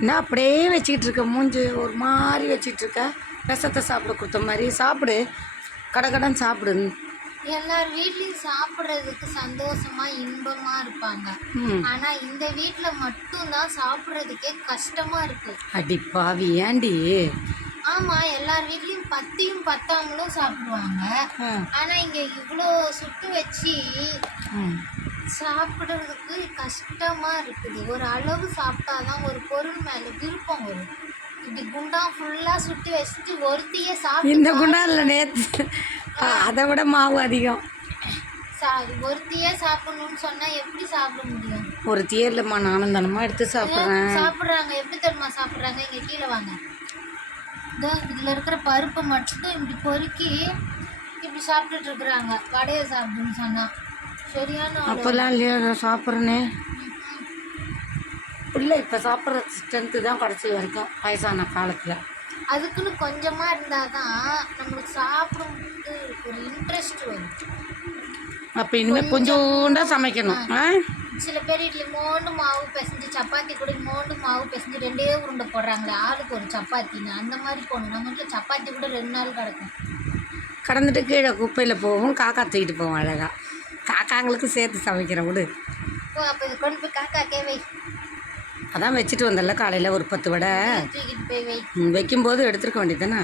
என்ன அப்படியே வச்சுக்கிட்டு இருக்க, மூஞ்சி ஒரு மாதிரி வச்சுக்கிட்டு இருக்க. விஷத்தை சாப்பிட கொடுத்த மாதிரி சாப்பிடு, கடகடன்னு சாப்பிடு. எல்லார் வீட்லயும் சாப்பிட்றதுக்கு சந்தோஷமா இன்பமா இருப்பாங்க. ஆனா இந்த வீட்டுல மட்டும்தான் சாப்பிட்றதுக்கே கஷ்டமா இருக்கு. அடி பாவி, ஏண்டி? ஆமா, எல்லார் வீட்லயும் பத்தியும் பத்தாமலும் சாப்பிடுவாங்க. ஆனா இங்க இவ்வளோ சுட்டு வச்சு சாப்பிடுறதுக்கு கஷ்டமா இருக்குது. ஒரு அளவு சாப்பிட்டாதான் ஒரு பொருள் மேல விருப்பம் வரும். இப்படி குண்டா ஃபுல்லா சுட்டு வச்சுட்டு ஒருத்தையே சாப்பிட்டு, இந்த குண்டா இல்லை நேற்று, அதை விட மாவு அதிகம். ஒருத்தையே சாப்பிடணும்னு சொன்னா எப்படி சாப்பிட முடியும்? ஒரு தியர்லம்மா நானும் தானமா எடுத்து சாப்பிட்றேன். சாப்பிட்றாங்க. எப்படி தெரியுமா சாப்பிட்றாங்க? இங்க கீழே வாங்க. இதுல இருக்கிற பருப்பை மட்டும் இப்படி பொறுக்கி இப்படி சாப்பிட்டுட்டு இருக்கிறாங்க. வடையை சாப்பிடுன்னு சொன்னா சரியான. அப்போல்லாம் இல்லையா நான் சாப்பிட்றேனே இல்லை, இப்போ சாப்பிட்ற ஸ்ட்ரென்த்து தான் கடைசி வரைக்கும் வயசான காலத்தில். அதுக்குன்னு கொஞ்சமாக இருந்தால் தான் நம்மளுக்கு சாப்பிடும்போது ஒரு இன்ட்ரெஸ்ட் வரும். அப்போ இனிமேல் கொஞ்சோண்டா சமைக்கணும். சில பேர் இட்லி மோண்டு மாவு பிசைஞ்சு, சப்பாத்தி கூட மோண்டு மாவு பிசைஞ்சு 2 உருண்டை போடுறாங்களே, ஆளுக்கு ஒரு சப்பாத்தின்னு. அந்த மாதிரி போடணும். நம்ம வீட்டில் சப்பாத்தி கூட 2 நாள் கிடக்கும். கடந்துட்டு கீழே குப்பையில் போகும், காக்கா தூக்கிட்டு போவோம். அழகா காக்காங்களுக்கு சேர்த்து சமைக்கிறேன் விடு. ஓ, அப்போ இதை கொண்டு போய் காக்காக்கே வை. அதான் வச்சுட்டு வந்தல காலையில் ஒரு 10 வடை. தூக்கிட்டு போய் வை. வைக்கும்போது எடுத்துருக்க வேண்டியது தானே.